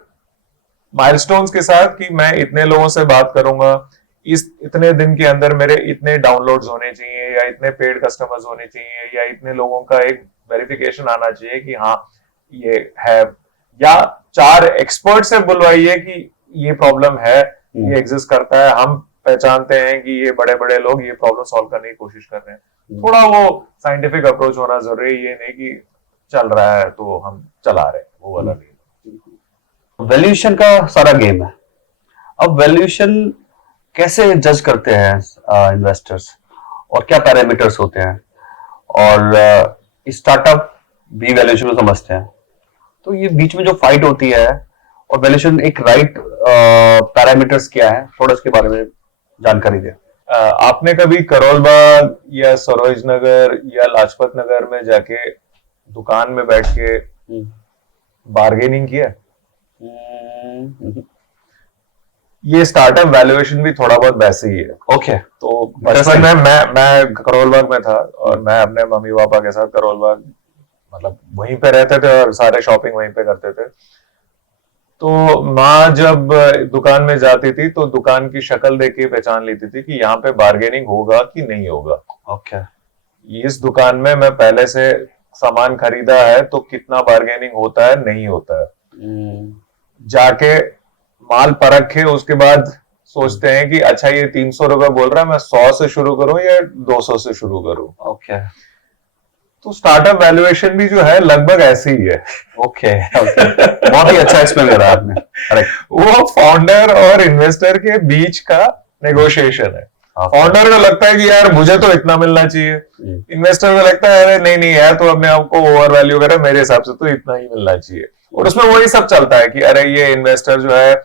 माइलस्टोन्स के साथ कि मैं इतने लोगों से बात करूंगा, इस इतने दिन के अंदर मेरे इतने डाउनलोड्स होने चाहिए या इतने पेड कस्टमर्स होने चाहिए या इतने लोगों का एक वेरिफिकेशन आना चाहिए कि हाँ ये है, या 4 एक्सपर्ट से बुलवाइए कि ये प्रॉब्लम है, ये एग्जिस्ट करता है, हम पहचानते हैं कि ये बड़े बड़े लोग ये प्रॉब्लम सॉल्व करने की कोशिश कर रहे हैं। थोड़ा वो साइंटिफिक अप्रोच होना जरूरी है, ये नहीं कि चल रहा है तो हम चला रहे हैं, वो वाला नहीं। वैल्यूएशन का सारा गेम है। अब वैल्यूएशन कैसे जज करते हैं इन्वेस्टर्स, और क्या पैरामीटर्स होते हैं, और स्टार्टअप भी वैल्यूएशन को समझते हैं। तो ये बीच में जो फाइट होती है और वैल्यूएशन एक राइट पैरामीटर्स क्या है, थोड़ा इसके बारे में जानकारी दें। आपने कभी करोल बाग या सरोज नगर या लाजपत नगर में जाके दुकान में बैठ के बार्गेनिंग किया? ये स्टार्टअप वैल्यूएशन भी थोड़ा बहुत वैसे ही है। ओके तो बचपन में मैं करोल बाग में था और मैं अपने मम्मी पापा के साथ करोल बाग मतलब वहीं पे रहते थे और सारे शॉपिंग वहीं पे करते थे। तो माँ जब दुकान में जाती थी तो दुकान की शक्ल देख के पहचान लेती थी कि यहाँ पे बार्गेनिंग होगा कि नहीं होगा। ओके इस दुकान में मैं पहले से सामान खरीदा है तो कितना बार्गेनिंग होता है नहीं होता है। जाके माल परख के उसके बाद सोचते हैं कि अच्छा ये 300 रुपए बोल रहा है, मैं 100 से शुरू करूं या 200 से शुरू करूं। ओके तो स्टार्टअप वैल्यूएशन भी जो है लगभग ऐसे ही है। ओके बहुत ही अच्छा एक्सप्लेन करा आपने। करेक्ट, वो फाउंडर और इन्वेस्टर के बीच का नेगोशिएशन है। फाउंडर को लगता है कि यार मुझे तो इतना मिलना चाहिए, इन्वेस्टर को लगता है अरे नहीं नहीं यार तो अपने आपको ओवर वैल्यू करे, मेरे हिसाब से तो इतना ही मिलना चाहिए। और उसमें वही सब चलता है कि अरे ये इन्वेस्टर जो है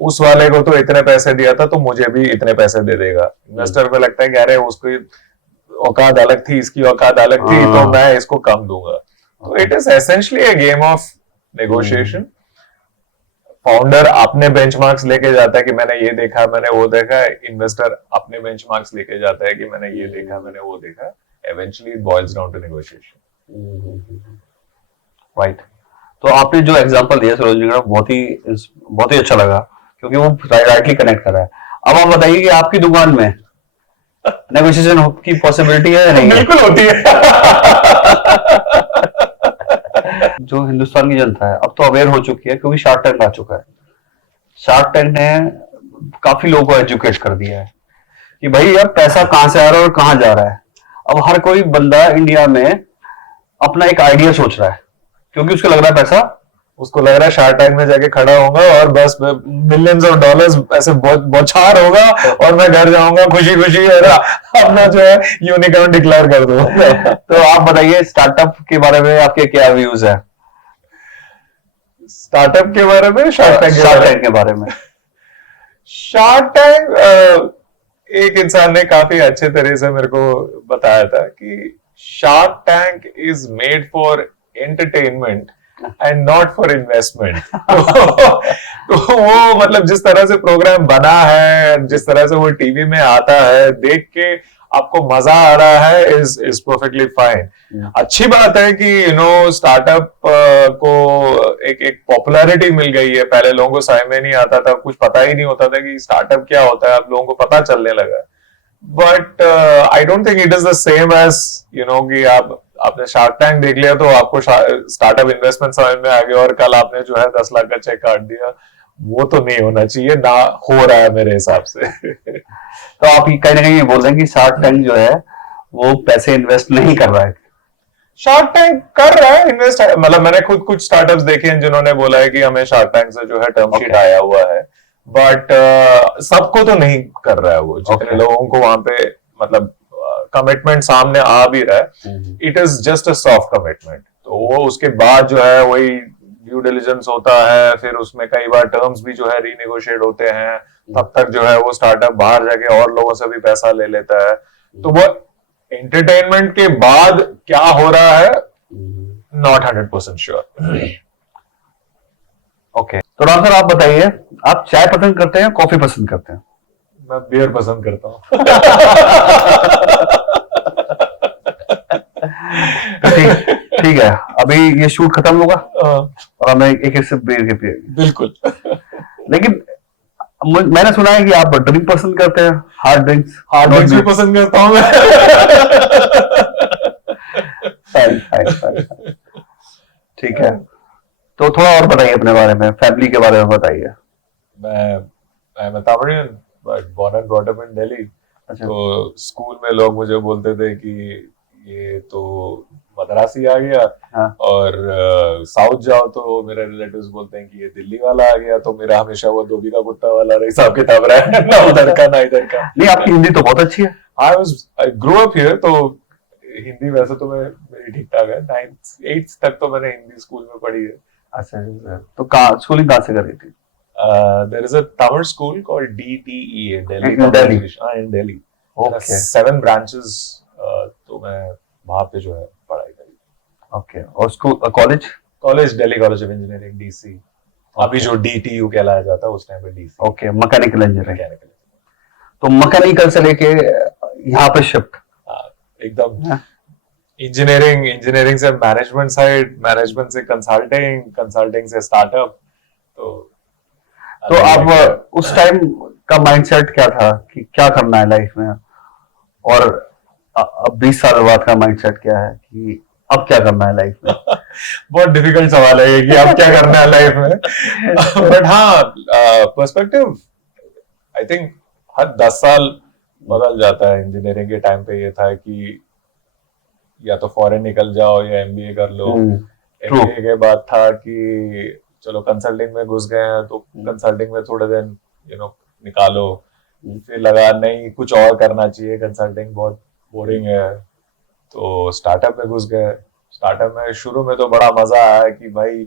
उस वाले को तो इतने पैसे दिया था तो मुझे भी इतने पैसे दे देगा। इन्वेस्टर को लगता है कि अरे उसको औकात अलग थी, इसकी औकात अलग थी, तो मैं इसको कम दूंगा। तो it is essentially a game of negotiation. Founder अपने बेंचमार्क्स लेके जाता है कि मैंने ये देखा, मैंने वो देखा। इन्वेस्टर अपने बेंचमार्क्स लेके जाता है कि मैंने ये देखा, मैंने वो देखा। Eventually it boils down to negotiation. Right. तो आपने जो एग्जांपल दिया सरोजिनी का बहुत ही अच्छा लगा, क्योंकि वो राइटली कनेक्ट कर रहा है। अब आप बताइए कि आपकी दुकान में नेगोशिएशन की पॉसिबिलिटी है या नहीं है? बिल्कुल होती है। जो हिंदुस्तान की जनता है अब तो अवेयर हो चुकी है, क्योंकि शार्क टैंक आ चुका है। शार्क टैंक ने काफी लोगों को एजुकेट कर दिया है कि भाई अब पैसा कहां से आ रहा है और कहां जा रहा है। अब हर कोई बंदा इंडिया में अपना एक आइडिया सोच रहा है, क्योंकि उसको लग रहा है पैसा, उसको लग रहा है शार्क टैंक में जाके खड़ा होगा और बस मिलियंस ऑफ डॉलर्स ऐसे बौछार होगा और मैं घर जाऊंगा खुशी खुशी अपना जो है यूनिकॉर्न डिक्लेयर कर दूंगा। तो आप बताइए स्टार्टअप के बारे में आपके क्या व्यूज है? स्टार्टअप के बारे में, शार्क टैंक के बारे में। शार्क टैंक एक इंसान ने काफी अच्छे तरह से मेरे को बताया था कि shark tank is made for entertainment and not for investment. तो वो मतलब जिस तरह से प्रोग्राम बना है, जिस तरह से वो टीवी में आता है, देख के आपको मजा आ रहा है, इज परफेक्टली फाइन। अच्छी बात है कि स्टार्टअप को एक पॉपुलैरिटी मिल गई है। पहले लोगों को समझ में नहीं आता था, कुछ पता ही नहीं होता था कि स्टार्टअप क्या होता है। अब लोगों को पता चलने लगा। But I don't think it is the same as कि आपने शार्क टैंक देख लिया तो आपको स्टार्टअप इन्वेस्टमेंट समझ में आ गया और कल आपने जो है 10 लाख का चेक काट दिया। वो तो नहीं होना चाहिए, ना हो रहा है मेरे हिसाब से। तो आप कहीं ना कहीं ये बोल रहे हैं कि शार्क टैंक जो है वो पैसे इन्वेस्ट नहीं कर रहा है? शार्क टैंक कर रहा है इन्वेस्ट, मतलब मैंने खुद कुछ स्टार्टअप्स देखे हैं जिन्होंने बोला है कि हमें शार्क टैंक से जो है टर्म शीट आया हुआ है। बट सबको तो नहीं कर रहा है वो। जितने लोगों को वहां पे मतलब कमिटमेंट सामने आ भी रहा है, it is just a soft commitment. तो वो उसके बाद जो है वही ड्यू डिलिजेंस होता है, फिर उसमें कई बार टर्म्स भी जो है रीनेगोशिएट होते हैं। तब तक जो है वो स्टार्टअप बाहर जाके और लोगों से भी पैसा ले लेता है। तो वो एंटरटेनमेंट के बाद क्या हो रहा है, नॉट 100% श्योर। ओके, तो राम सर आप बताइए, आप चाय पसंद करते हैं, कॉफी पसंद करते हैं? मैं बियर पसंद करता हूँ। ठीक है, अभी ये शूट खत्म होगा और हमें एक सिप बियर के पिएंगे। बिल्कुल। लेकिन मैंने सुना है कि आप ड्रिंक पसंद करते हैं, हार्ड ड्रिंक्स भी पसंद करता हूँ मैं। ठीक है, तो थोड़ा और बताइए अपने बारे में, फैमिली के बारे में बताइए। मैं Tamilian but born and brought up in Delhi. तो स्कूल में लोग मुझे बोलते थे कि ये तो मद्रासी आ गया। हाँ। और साउथ जाओ तो मेरे रिलेटिव्स बोलते हैं कि ये दिल्ली वाला आ गया। तो मेरा हमेशा वो धोबी का कुत्ता वाला हिसाब किताब रहा है, ना उधर का ना इधर का। नहीं, आपकी हिंदी तो बहुत अच्छी है। आई ग्रो अप हियर, तो हिंदी वैसे तो मेरी ठीक ठाक है। 9th तक तो मैंने हिंदी स्कूल में पढ़ी है। अच्छा, तो स्कूलिंग कहाँ से करी थी? There is a Tamil school called DTEA, Delhi. In Delhi. Okay. 7 branches. तो मैं वहाँ पे जो है पढ़ाई करी। Okay. और school college? Delhi college of engineering DC। अभी जो DTU कहलाया जाता है उस टाइम पे DC। Okay, mechanical engineering. तो मैकेनिकल से लेके यहाँ पे शिफ्ट? एकदम इंजीनियरिंग से मैनेजमेंट साइड, मैनेजमेंट से कंसल्टिंग से स्टार्टअप। तो अब उस टाइम का माइंडसेट क्या था कि क्या करना है लाइफ में, और अब 20 साल बाद का माइंडसेट क्या है कि अब क्या करना है लाइफ में? बहुत डिफिकल्ट सवाल है कि अब क्या करना है लाइफ में। बट हाँ, पर्सपेक्टिव आई थिंक हर 10 साल बदल जाता है। इंजीनियरिंग के टाइम पे ये था कि या तो फॉरेन निकल जाओ या MBA कर लो। MBA के बाद था कि चलो कंसल्टिंग में घुस गए हैं तो कंसल्टिंग में थोड़े दिन निकालो। फिर लगा नहीं, कुछ और करना चाहिए, कंसल्टिंग बहुत बोरिंग है, तो स्टार्टअप में घुस गए। स्टार्टअप में शुरू में तो बड़ा मजा आया कि भाई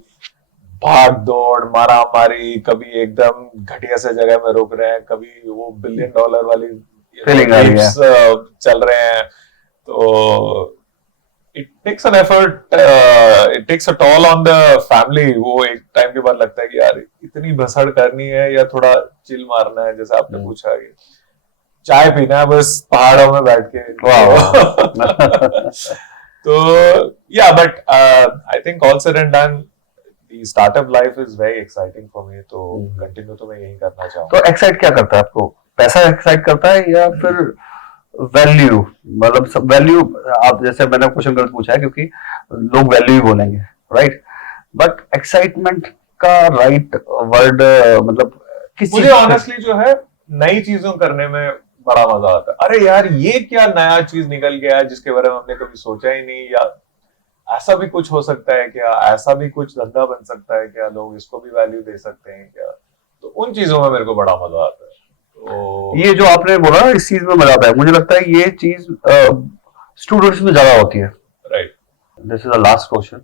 भाग दौड़ मारा मारी, कभी एकदम घटिया से जगह में रुक रहे हैं, कभी वो $1 बिलियन वाली फीलिंग आ रही है, चल रहे हैं। तो it takes an effort, it takes a toll on the family. वो एक टाइम के बाद लगता है कि यार इतनी भसड़ करनी है या थोड़ा चिल मारना है, जैसे आपने पूछा कि चाय पीना है बस पहाड़ों में बैठ के। तो या but I think all said and done the startup life is very exciting for me, तो कंटिन्यू तो मैं यही करना चाहूंगा। तो एक्साइट क्या करता है आपको? पैसा एक्साइट करता है या फिर वैल्यू? मतलब सब वैल्यू, आप जैसे मैंने क्वेश्चन गलत पूछा है क्योंकि लोग वैल्यू ही बोलेंगे, राइट? बट एक्साइटमेंट का राइट वर्ड मतलब किस मुझे ऑनेस्टली जो है नई चीजों करने में बड़ा मजा आता है। अरे यार ये क्या नया चीज निकल गया है जिसके बारे में हमने कभी सोचा ही नहीं, या ऐसा भी कुछ हो सकता है क्या, ऐसा भी कुछ धंधा बन सकता है क्या, लोग इसको भी वैल्यू दे सकते हैं क्या, तो उन चीजों में मेरे को बड़ा मजा आता है। तो ये जो आपने बोला इस चीज में मजा आता है, मुझे लगता है ये चीज स्टूडेंट्स में ज्यादा होती है, right. This is the last question.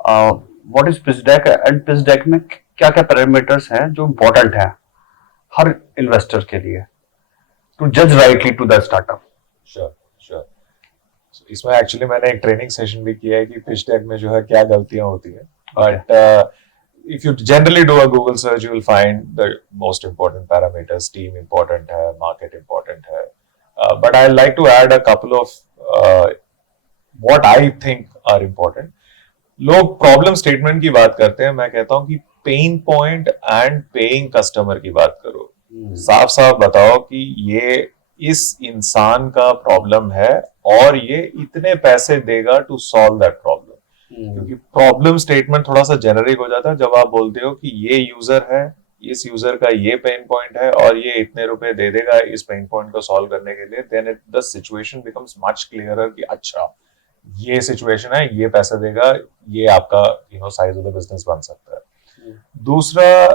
What is pitch deck and pitch deck में क्या क्या पैरामीटर्स हैं जो इंपॉर्टेंट है हर इन्वेस्टर के लिए टू जज rightly to the startup? Sure sure. इसमें एक्चुअली मैंने एक ट्रेनिंग सेशन भी किया है कि पिच डेक में जो है क्या गलतियां होती है, but if you generally do a Google search, you will find the most important parameters. Team important है, market important है, but I like to add a couple of what I think are important. लोग problem statement की बात करते हैं, मैं कहता हूं कि pain point and paying customer की बात करो। साफ साफ बताओ कि ये इस इंसान का प्रॉब्लम है और ये इतने पैसे देगा टू सॉल्व दैट प्रॉब्लम। क्योंकि प्रॉब्लम स्टेटमेंट थोड़ा सा जेनरिक हो जाता है जब आप बोलते हो कि ये यूजर है, इस यूजर का ये पेन पॉइंट है और ये इतने रुपए दे देगा इस पेन पॉइंट को सॉल्व करने के लिए, then it the situation becomes much clearer कि अच्छा ये सिचुएशन है, ये पैसे देगा, ये आपका साइज ऑफ द बिजनेस बन सकता है। दूसरा,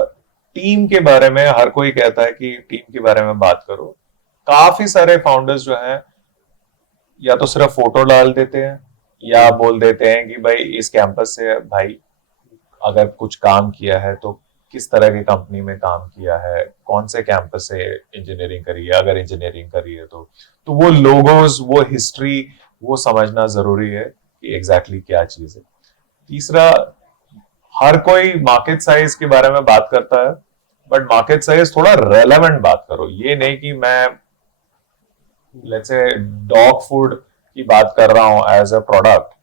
टीम के बारे में हर कोई कहता है कि टीम के बारे में बात करो। काफी सारे फाउंडर्स जो हैं या तो सिर्फ फोटो डाल देते हैं या बोल देते हैं कि भाई इस कैंपस से भाई अगर कुछ काम किया है तो किस तरह की कंपनी में काम किया है, कौन से कैंपस से इंजीनियरिंग करी है, अगर इंजीनियरिंग करी है तो वो लोगोस, वो हिस्ट्री, वो समझना जरूरी है कि एग्जैक्टली क्या चीज है। तीसरा, हर कोई मार्केट साइज के बारे में बात करता है, बट मार्केट साइज थोड़ा रेलेवेंट बात करो। ये नहीं कि मैं लेट्स से डॉग फूड की बात कर रहा हूं एज अ प्रोडक्ट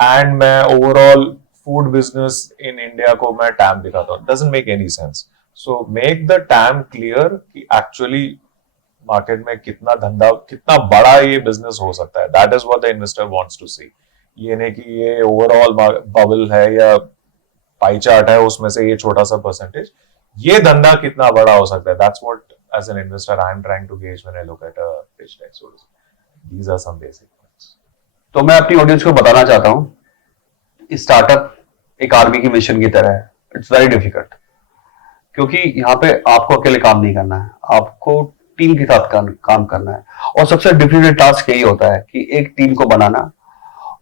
एंड मैं overall food business in India को मैं टैम दिखाता हूं, doesn't make any sense. So make the time clear कि एक्चुअली मार्केट में कितना धंधा, कितना बड़ा ये बिजनेस हो सकता है। That is what the investor wants to see. ये नहीं कि ये ओवरऑल बबल है या पाई चार्ट है उसमें से ये छोटा सा परसेंटेज, ये धंधा कितना बड़ा हो सकता है। That's what as an investor I am trying to gauge when I look at a pitch deck. So these are some basic points. तो मैं अपनी ऑडियंस को बताना चाहता हूं, स्टार्टअप एक आर्मी की मिशन की तरह है। इट्स वेरी डिफिकल्ट, क्योंकि यहाँ पे आपको अकेले काम नहीं करना है, आपको टीम के साथ काम करना है। और सबसे डिफिकल्ट टास्क यही होता है कि एक टीम को बनाना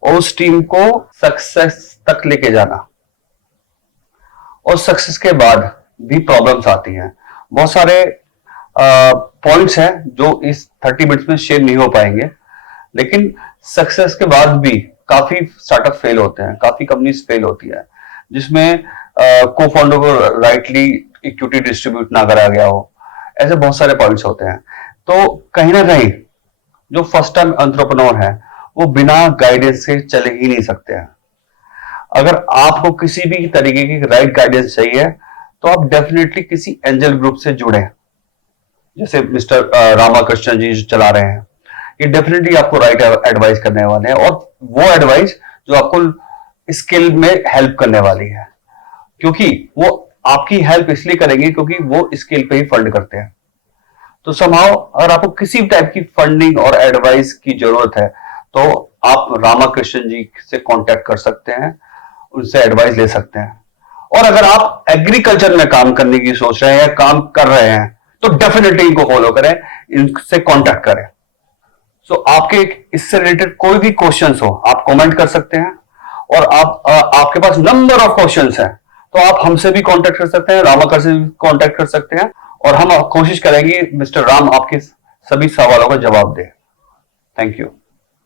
और उस टीम को सक्सेस तक लेके जाना, और सक्सेस के बाद भी प्रॉब्लम्स आती हैं। बहुत सारे पॉइंट्स हैं जो इस 30 मिनट्स में शेयर नहीं हो पाएंगे, लेकिन सक्सेस के बाद भी काफी स्टार्टअप फेल होते हैं, काफी कंपनीज फेल होती है, जिसमें को फाउंडर को राइटली इक्विटी डिस्ट्रीब्यूट ना करा गया हो। ऐसे बहुत सारे पॉइंट्स होते हैं। तो कहीं ना कहीं जो फर्स्ट टाइम एंटरप्रेन्योर है वो बिना गाइडेंस से चले ही नहीं सकते हैं। अगर आपको किसी भी तरीके की राइट गाइडेंस चाहिए तो आप डेफिनेटली किसी एंजल ग्रुप से जुड़े, जैसे मिस्टर रामाकृष्णन जी चला रहे हैं। ये डेफिनेटली आपको राइट एडवाइस करने वाले हैं, और वो एडवाइस जो आपको स्किल में हेल्प करने वाली है, क्योंकि वो आपकी हेल्प इसलिए करेंगे क्योंकि वो स्किल पे ही फंड करते हैं। तो समहाउ अगर आपको किसी टाइप की फंडिंग और एडवाइस की जरूरत है तो आप रामाकृष्णन जी से कांटेक्ट कर सकते हैं, उनसे एडवाइस ले सकते हैं। और अगर आप एग्रीकल्चर में काम करने की सोच रहे हैं या काम कर रहे हैं तो डेफिनेटली इनको फॉलो करें, इनसे कांटेक्ट करें। सो आपके इससे रिलेटेड कोई भी क्वेश्चंस हो आप कमेंट कर सकते हैं, और आपके पास नंबर ऑफ क्वेश्चंस हैं तो आप हमसे भी कांटेक्ट कर सकते हैं, रामाकृष्ण से भी कांटेक्ट कर सकते हैं, और हम कोशिश करेंगे मिस्टर राम आपके सभी सवालों का जवाब दें। Thank you.